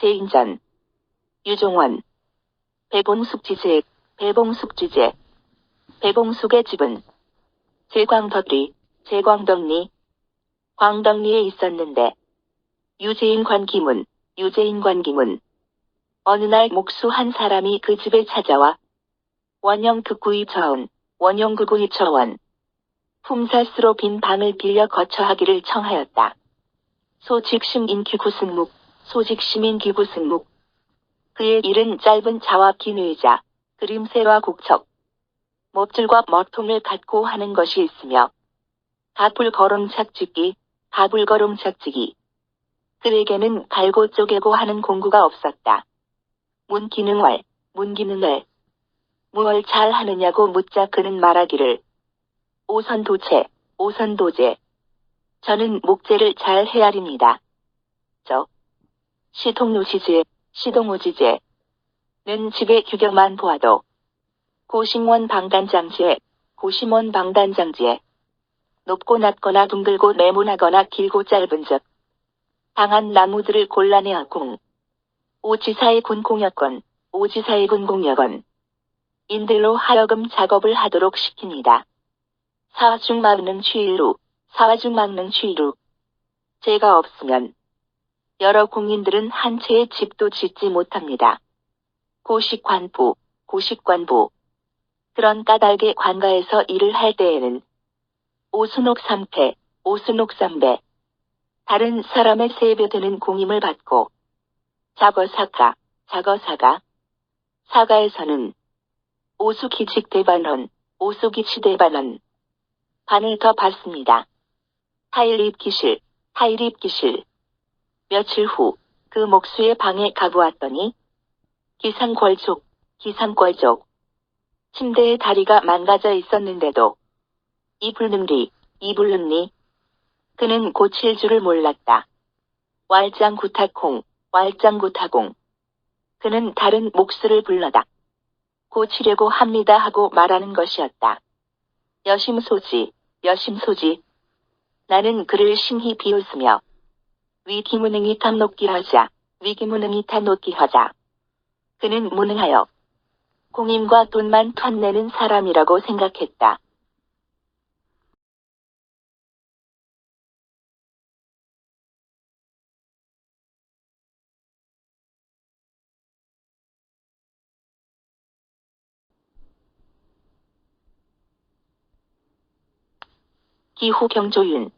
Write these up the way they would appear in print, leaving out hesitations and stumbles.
제인전, 유종원, 배봉숙 지제, 배봉숙 주제, 배봉숙의 집은 제광덕리, 광덕리에 있었는데, 유재인 관기문, 어느 날 목수 한 사람이 그 집에 찾아와 원형 극구입 처원, 품사스로 빈 방을 빌려 거처하기를 청하였다. 소직심인규구승묵. 그의 일은 짧은 자와 긴 의자, 그림새와 곡척, 몹줄과 머통을 갖고 하는 것이 있으며, 가불거롱착지기. 그에게는 갈고 쪼개고 하는 공구가 없었다. 문기능월, 무얼 잘 하느냐고 묻자 그는 말하기를, 오선도제, 저는 목재를 잘 헤아립니다. 시동오지제는 집의 규격만 보아도 고심원 방단장지에 높고 낮거나 둥글고 네모나거나 길고 짧은즉 방한 나무들을 골라내어 오지사의 군 공여건 인들로 하여금 작업을 하도록 시킵니다. 사화중 막는 취일루. 제가 없으면 여러 공인들은 한 채의 집도 짓지 못합니다. 고식관부. 그런 까닭에 관가에서 일을 할 때에는 오순옥 삼배, 다른 사람의 3배 되는 공임을 받고, 작어사가, 사가에서는 오수기치대반원, 반을 더 받습니다. 타일입기실. 며칠 후, 그 목수의 방에 가보았더니, 기상궐족. 침대의 다리가 망가져 있었는데도, 이불능리. 그는 고칠 줄을 몰랐다. 왈짱구타공. 그는 다른 목수를 불러다 고치려고 합니다 하고 말하는 것이었다. 여심소지. 나는 그를 심히 비웃으며 위기무능이 탐놓기 하자. 그는 무능하여 공임과 돈만 탐내는 사람이라고 생각했다. 기후경조윤.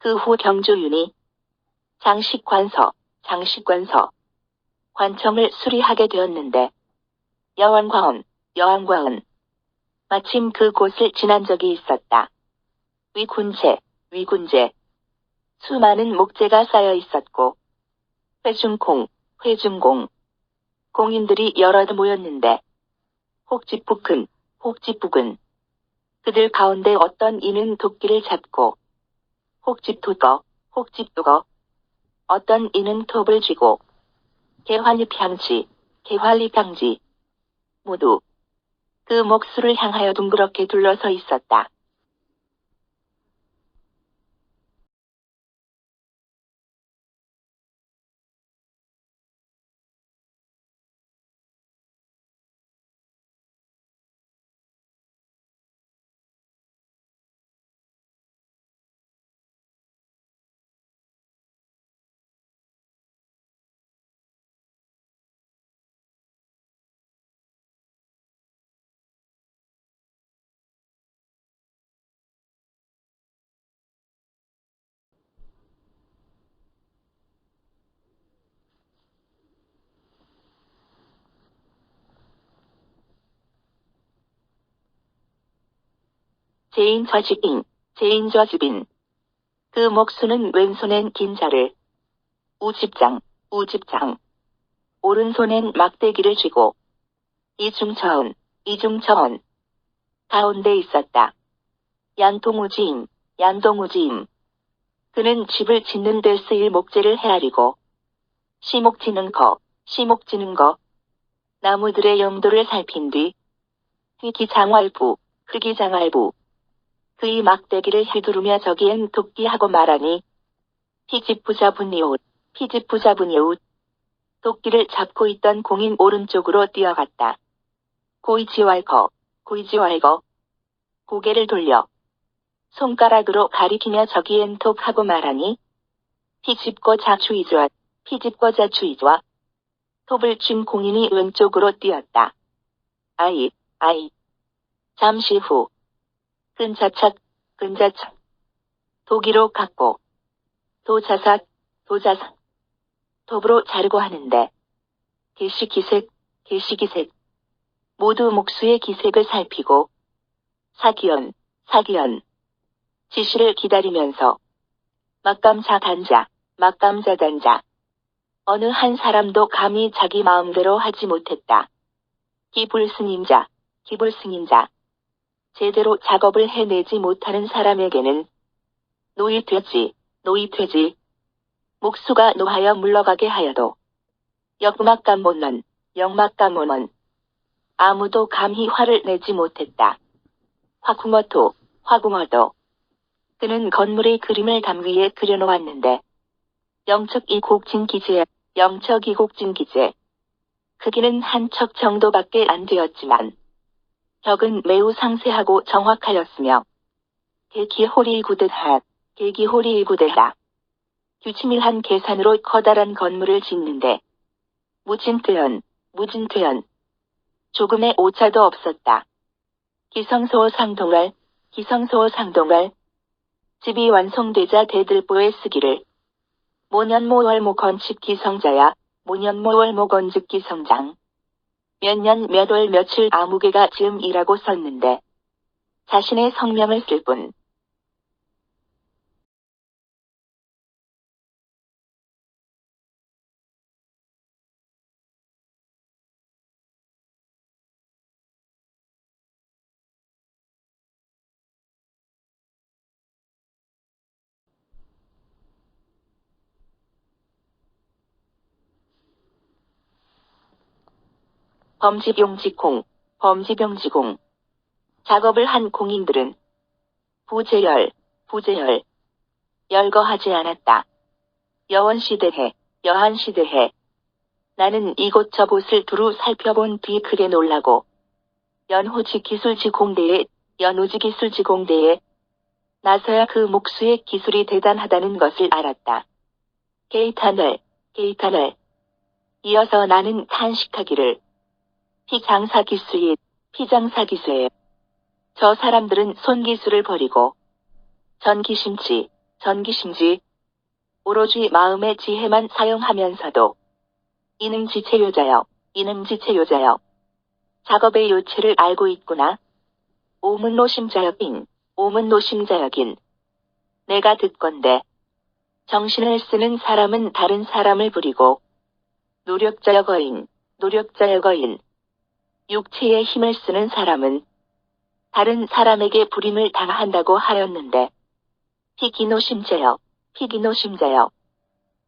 그 후 경조윤이 장식관서, 관청을 수리하게 되었는데, 여왕과언, 마침 그곳을 지난 적이 있었다. 위군제, 수많은 목재가 쌓여 있었고, 회중공, 공인들이 여럿 모였는데, 혹집북은, 그들 가운데 어떤 이는 도끼를 잡고, 혹집도거, 어떤 이는 톱을 쥐고, 개활리평지, 모두 그 목수를 향하여 둥그렇게 둘러서 있었다. 제인좌집인. 그 목수는 왼손엔 긴자를, 우집장, 오른손엔 막대기를 쥐고, 이중처언, 가운데 있었다. 양동우지임. 그는 집을 짓는 데 쓰일 목재를 헤아리고, 시목지는 거, 나무들의 용도를 살핀 뒤, 휘기장활부, 그의 막대기를 휘두르며 저기엔 도끼하고 말하니, 희집부자분이옷, 피집부 잡은 이후 도끼를 잡고 있던 공인 오른쪽으로 뛰어갔다. 고이지 왈거, 고이지 왈거. 고개를 돌려 손가락으로 가리키며 저기엔 톡 하고 말하니 피집고 자추이즈와 피집고 자추이즈와 톱을 쥔 공인이 왼쪽으로 뛰었다. 아이. 잠시 후 끈자착 도기로 갔고 도자삭 톱으로 자르고 하는데 개시기색 모두 목수의 기색을 살피고 사기연 지시를 기다리면서 막감자 단자 어느 한 사람도 감히 자기 마음대로 하지 못했다. 기불승인자 제대로 작업을 해내지 못하는 사람에게는 노이퇴지 목수가 노하여 물러가게 하여도 역막감몬원 아무도 감히 화를 내지 못했다. 화궁어도 그는 건물의 그림을 담 위에 그려놓았는데 영척이 곡진 기재 크기는 한 척 정도밖에 안 되었지만 벽은 매우 상세하고 정확하였으며 계기홀이 구대하 규치밀한 계산으로 커다란 건물을 짓는데 무진퇴연 조금의 오차도 없었다. 기성소호 상동할 집이 완성되자 대들보에 쓰기를 모년모월모 건축 기성자야 모년모월모 건축 기성장 몇 년 몇 월 며칠 아무개가 즈음이라고 썼는데 자신의 성명을 쓸 뿐. 범지병지공 작업을 한 공인들은 부재열 열거하지 않았다. 여한시대해 나는 이곳 저곳을 두루 살펴본 뒤 크게 놀라고 연우지기술지공대에 나서야 그 목수의 기술이 대단하다는 것을 알았다. 게이탄을 이어서 나는 탄식하기를 피장사기수에 저 사람들은 손기술을 버리고 전기심지 오로지 마음의 지혜만 사용하면서도 이능지체요자여 작업의 요체를 알고 있구나. 오문노심자여긴 내가 듣건대 정신을 쓰는 사람은 다른 사람을 부리고 노력자여 거인 육체의 힘을 쓰는 사람은 다른 사람에게 부림을 당한다고 하였는데 피기노심자여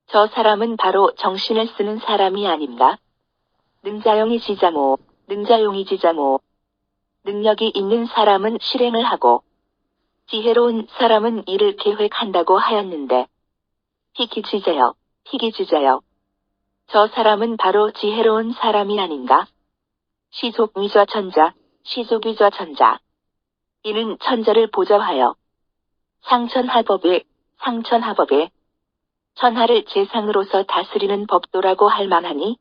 저 사람은 바로 정신을 쓰는 사람이 아닌가? 능자용이 지자모 능력이 있는 사람은 실행을 하고 지혜로운 사람은 이를 계획한다고 하였는데 피기지자여 저 사람은 바로 지혜로운 사람이 아닌가? 시족위좌 천자 이는 천자를 보좌하여 상천하법에 천하를 재상으로서 다스리는 법도라고 할 만하니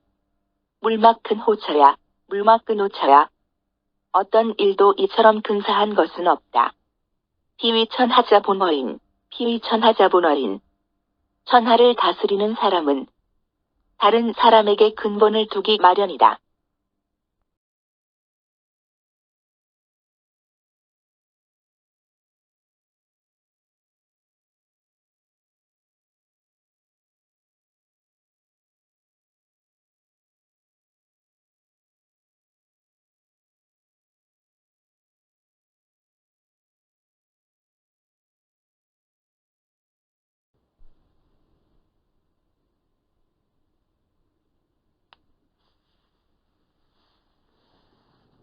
물막근 호처야 어떤 일도 이처럼 근사한 것은 없다. 피위천하자 본어인 천하를 다스리는 사람은 다른 사람에게 근본을 두기 마련이다.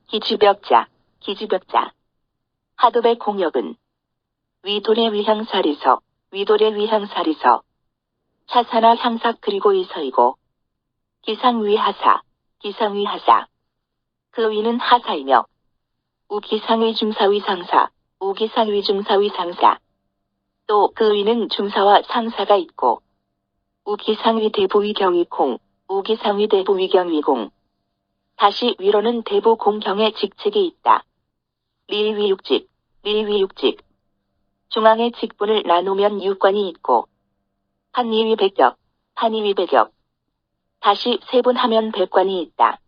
기지벽자 하도의 공역은 위돌의 위향사리서 차사나 상사 그리고 이서이고 기상위 하사, 기상위 하사. 그 위는 하사이며 우기상위 중사위 상사, 우기상위 중사위 상사. 또 그 위는 중사와 상사가 있고 우기상위 대부위 경위공, 우기상위 대부위 경위공. 다시 위로는 대부 공경의 직책이 있다. 리위육직, 리위육직. 중앙의 직분을 나누면 육관이 있고 판이위 백격, 판이위 백격. 다시 세분하면 백관이 있다.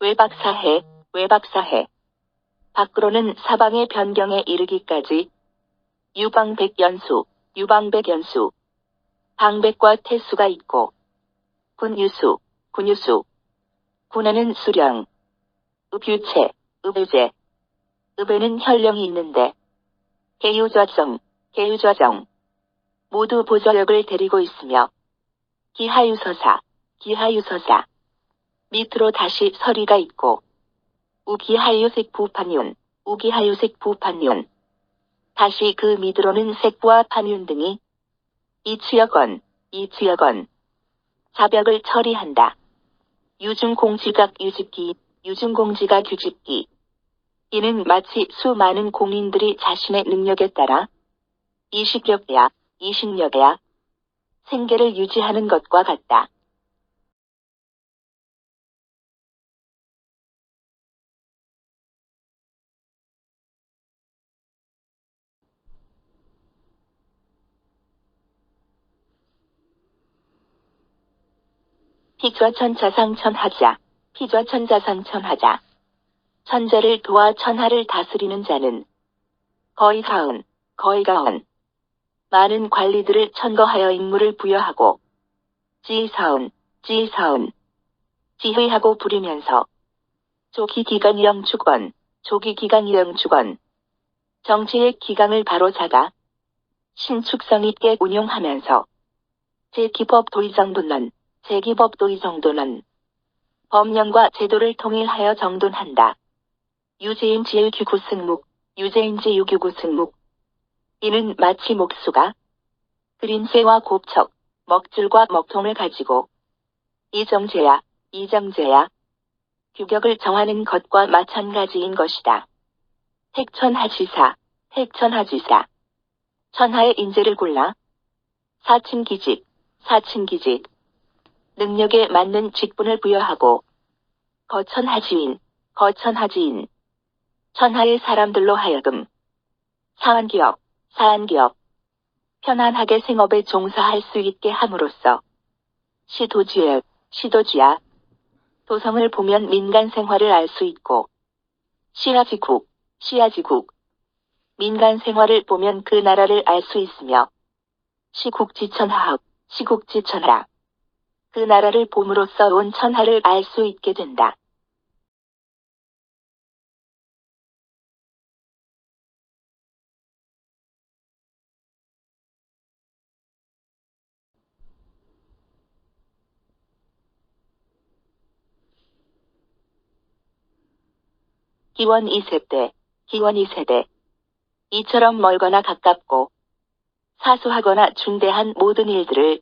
외박사해, 외박사해. 밖으로는 사방의 변경에 이르기까지 유방백연수, 유방백연수. 방백과 태수가 있고 군유수, 군유수. 군에는 수령, 읍유체, 읍유제. 읍에는 혈령이 있는데 계유좌정, 계유좌정. 모두 보좌역을 데리고 있으며 기하유서사, 기하유서사. 밑으로 다시 서리가 있고 우기하유색 부판윤, 우기하유색 부판윤. 다시 그 밑으로는 색부와 판윤 등이 이치여건, 이치여건. 자벽을 처리한다. 유중공지각 유집기, 유중공지각 규집기. 이는 마치 수많은 공인들이 자신의 능력에 따라 이식력야, 이식력야 생계를 유지하는 것과 같다. 피좌천자상천하자, 피좌천자상천하자. 천자를 도와 천하를 다스리는 자는 거의 가은, 거의 가은. 많은 관리들을 천거하여 임무를 부여하고 지사은, 지사은. 지휘하고 부리면서 조기기간 영축원, 조기기간 영축원. 정치의 기강을 바로잡아 신축성 있게 운용하면서 제 기법 도의정돈론, 제 기법 도의정돈론. 법령과 제도를 통일하여 정돈한다. 유제인지 유규구승목, 유제인지 유규구승목. 이는 마치 목수가 그림새와 곱척, 먹줄과 먹통을 가지고 이정제야, 이정제야. 규격을 정하는 것과 마찬가지인 것이다. 택천하지사, 택천하지사. 천하의 인재를 골라 사친기직, 사친기직. 능력에 맞는 직분을 부여하고 거천하지인, 거천하지인. 천하의 사람들로 하여금 사안기업, 사안기업. 편안하게 생업에 종사할 수 있게 함으로써 시도지역, 시도지야. 도성을 보면 민간 생활을 알 수 있고 시야지국, 시야지국. 민간 생활을 보면 그 나라를 알 수 있으며 시국지천하학, 시국지천하. 그 나라를 봄으로써 온 천하를 알 수 있게 된다. 기원 2세대, 기원 2세대. 이처럼 멀거나 가깝고 사소하거나 중대한 모든 일들을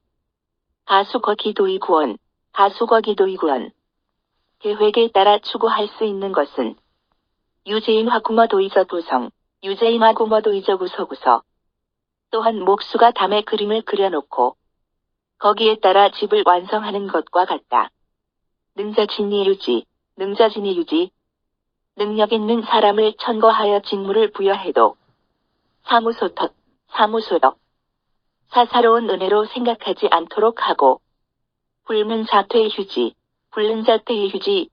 가수거기도의구원, 가수거기도의구원. 계획에 따라 추구할 수 있는 것은 유재인화구머도의저 도성, 유재인화구머도의저 구서구서. 또한 목수가 담에 그림을 그려놓고 거기에 따라 집을 완성하는 것과 같다. 능자진이 유지, 능자진이 유지. 능력 있는 사람을 천거하여 직무를 부여해도 사무소터, 사무소덕. 사사로운 은혜로 생각하지 않도록 하고 불문사퇴의 휴지, 불능자퇴의 휴지.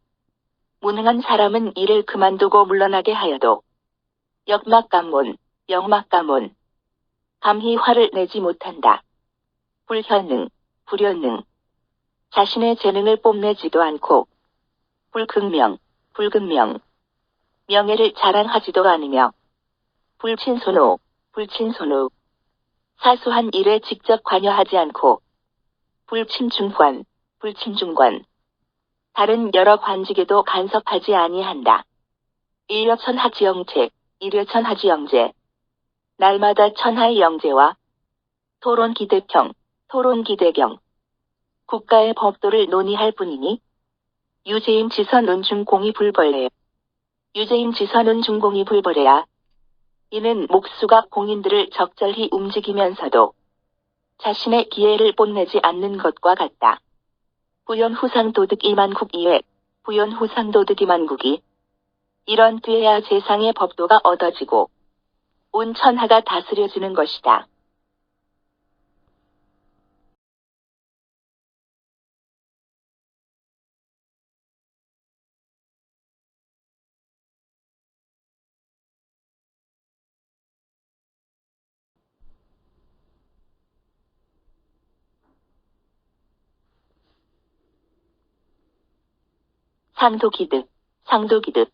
무능한 사람은 일을 그만두고 물러나게 하여도 역막가문, 역막가문. 감히 화를 내지 못한다. 불현능, 불현능. 자신의 재능을 뽐내지도 않고 불극명, 불극명. 명예를 자랑하지도 않으며 불친손후, 불친손후. 사소한 일에 직접 관여하지 않고 불침중관, 불침중관. 다른 여러 관직에도 간섭하지 아니한다. 일여천하지영책, 일여천하지영제. 날마다 천하의 영제와 토론기대평, 토론 기대경. 국가의 법도를 논의할 뿐이니 유재임 지선 은중공이 불벌레. 유재임 지선 은중공이 불벌레야. 이는 목수가 공인들을 적절히 움직이면서도 자신의 기회를 뽐내지 않는 것과 같다. 부연후상도득 이만국 이외 부연후상도득 이만국이 이런 뒤에야 세상의 법도가 얻어지고 온 천하가 다스려지는 것이다. 상도기득, 상도기득.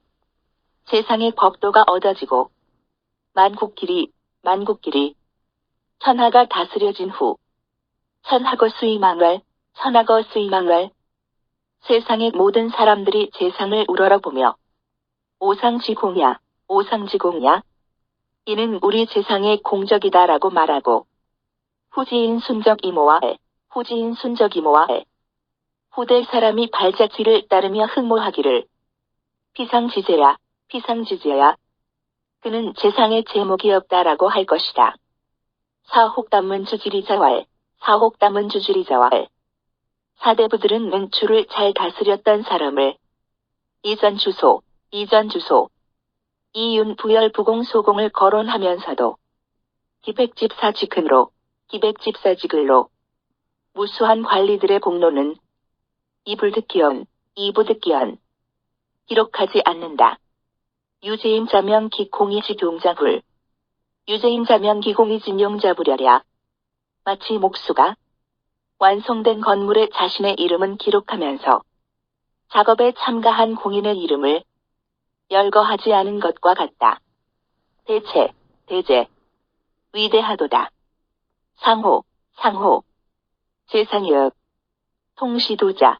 세상의 법도가 얻어지고 만국길이 천하가 다스려진 후 천하거 수임망랄, 천하거 수임망랄. 세상의 모든 사람들이 세상을 우러러보며 오상지공야, 오상지공야. 이는 우리 세상의 공적이다라고 말하고 후지인 순적 이모와해, 후지인 순적 이모와해. 후대 사람이 발자취를 따르며 흠모하기를 피상지제야, 피상지제야. 그는 세상에 제목이 없다라고 할 것이다. 사혹담은 주지리자왈, 사혹담은 주지리자왈. 사대부들은 맹추를 잘 다스렸던 사람을 이전 주소, 이윤 부열 부공 소공을 거론하면서도 기백집사직근로, 기백집사직을로 무수한 관리들의 공로는 이부득기언 기록하지 않는다. 유재임 자명 기공이지 동자불. 유재임 자명 기공이지 명자부려랴. 마치 목수가 완성된 건물에 자신의 이름은 기록하면서 작업에 참가한 공인의 이름을 열거하지 않은 것과 같다. 대제. 위대하도다. 상호. 세상역. 통시도자.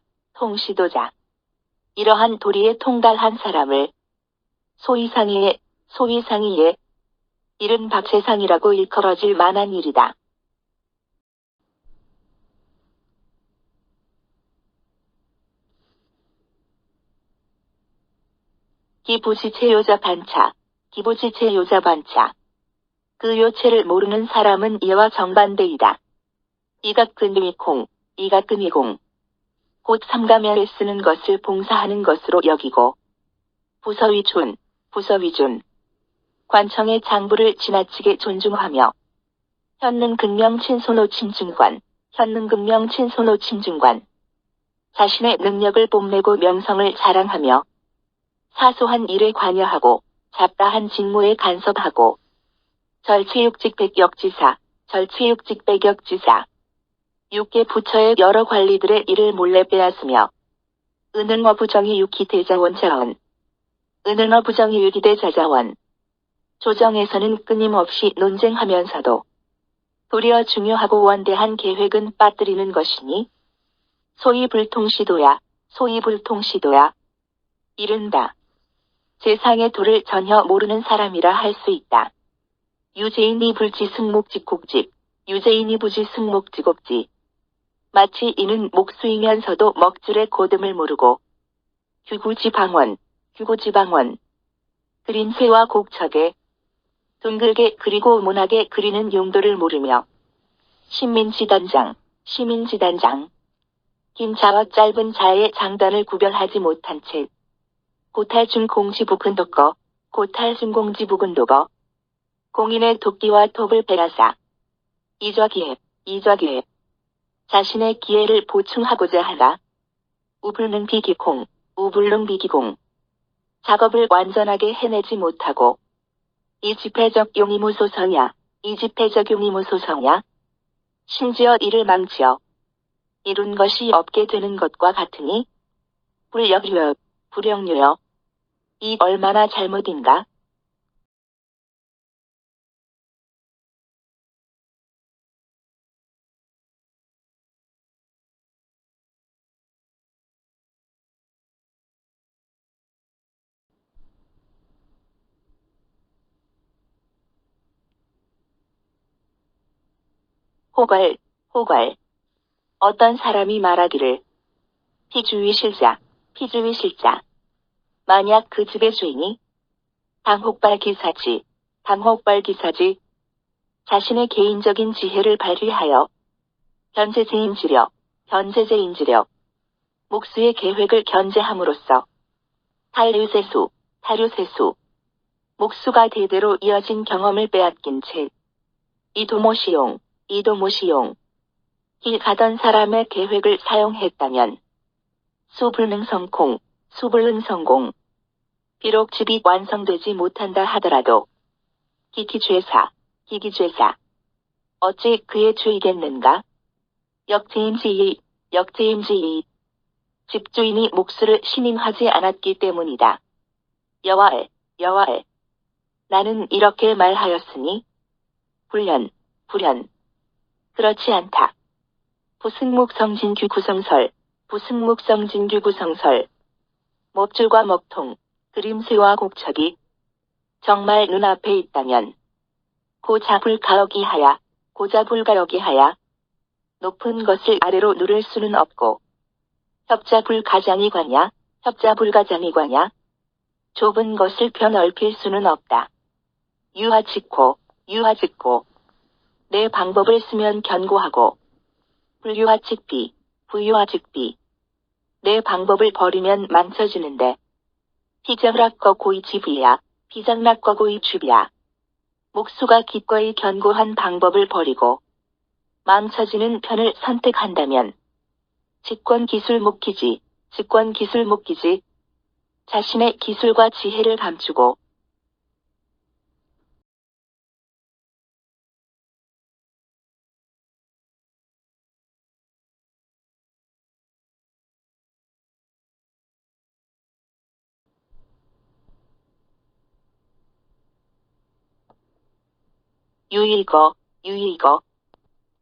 이러한 도리에 통달한 사람을 소위상의에 이른 박세상이라고 일컬어질 만한 일이다. 기부지체요자 반차. 그 요체를 모르는 사람은 이와 정반대이다. 이각근위공. 곧 삼가면에 쓰는 것을 봉사하는 것으로 여기고 부서위준. 관청의 장부를 지나치게 존중하며 현능근명 친소노 침중관. 자신의 능력을 뽐내고 명성을 자랑하며 사소한 일에 관여하고 잡다한 직무에 간섭하고 절체육직 백역지사. 6개 부처의 여러 관리들의 일을 몰래 빼앗으며 은응어부정이 유기대자원 조정에서는 끊임없이 논쟁하면서도 도리어 중요하고 원대한 계획은 빠뜨리는 것이니 소위 불통시도야. 이른다. 세상의 도를 전혀 모르는 사람이라 할 수 있다. 유재인이 불지승목직곡직. 마치 이는 목수이면서도 먹줄의 고듬을 모르고 규구지방원. 그린 새와 곡척에 둥글게 그리고 모나게 그리는 용도를 모르며 시민지단장. 긴 자와 짧은 자의 장단을 구별하지 못한 채 고탈중공지부근도거 공인의 도끼와 톱을 빼앗아 이좌기획 자신의 기회를 보충하고자 하다. 우불능비기공 작업을 완전하게 해내지 못하고 이집회적 용의무소성야. 심지어 이를 망치어 이룬 것이 없게 되는 것과 같으니 불영류여. 이 얼마나 잘못인가? 호걸. 어떤 사람이 말하기를 피주위 실자, 피주위 실자. 만약 그 집의 주인이 당혹발 기사지, 당혹발 기사지 자신의 개인적인 지혜를 발휘하여 현재제인지력, 목수의 계획을 견제함으로써 탈류세수, 목수가 대대로 이어진 경험을 빼앗긴 채 이도모시용, 길 가던 사람의 계획을 사용했다면 수불능성공. 비록 집이 완성되지 못한다 하더라도 기기죄사. 어찌 그의 죄이겠는가? 역제임지이. 집주인이 목수를 신임하지 않았기 때문이다. 여와엘. 나는 이렇게 말하였으니 불련. 그렇지 않다. 부승묵성진규 구성설. 몹줄과 먹통, 그림새와 곡척이 정말 눈앞에 있다면 고자불가역이하야 높은 것을 아래로 누를 수는 없고 협자불가장이 과냐 좁은 것을 펴 넓힐 수는 없다. 유하직고 내 방법을 쓰면 견고하고 불유하직비 내 방법을 버리면 망쳐지는데 비장락거 고이집이야 목수가 기꺼이 견고한 방법을 버리고 망쳐지는 편을 선택한다면 직권기술 목기지 자신의 기술과 지혜를 감추고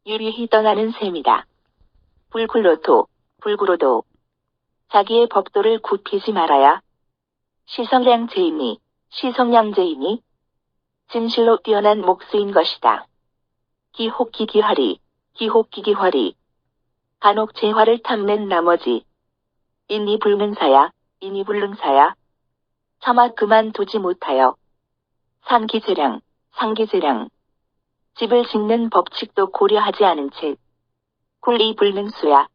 유리히 떠나는 셈이다. 불구로도 자기의 법도를 굽히지 말아야 시성량제이니 진실로 뛰어난 목수인 것이다. 기혹기기화리 간혹 재화를 탐낸 나머지 인이 불능사야 차마 그만두지 못하여 상기재량 집을 짓는 법칙도 고려하지 않은 채 구리 불능수야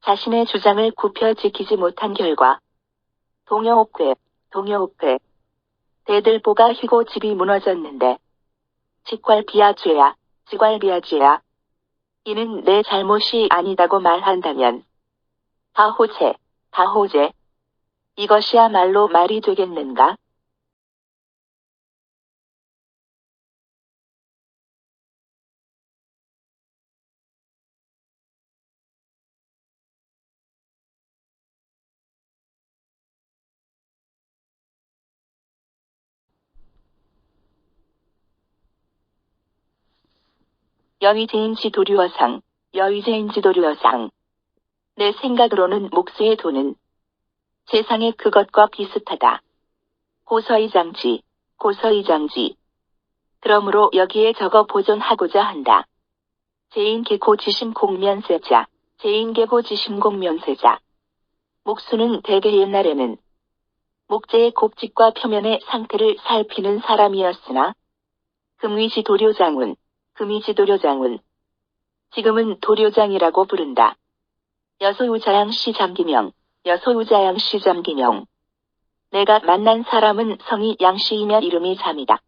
자신의 주장을 굽혀 지키지 못한 결과 동여옥회 대들보가 휘고 집이 무너졌는데 직괄비아죄야 이는 내 잘못이 아니다고 말한다면 다호제 이것이야말로 말이 되겠는가? 여의제인지도류어상. 내 생각으로는 목수의 돈은 세상의 그것과 비슷하다. 고서이장지. 그러므로 여기에 적어 보존하고자 한다. 제인계고지심공면세자. 목수는 대개 옛날에는 목재의 곱직과 표면의 상태를 살피는 사람이었으나 금위지도료장운 지금은 도료장이라고 부른다. 여소유자양씨 잠기명. 내가 만난 사람은 성이 양씨이며 이름이 잠이다.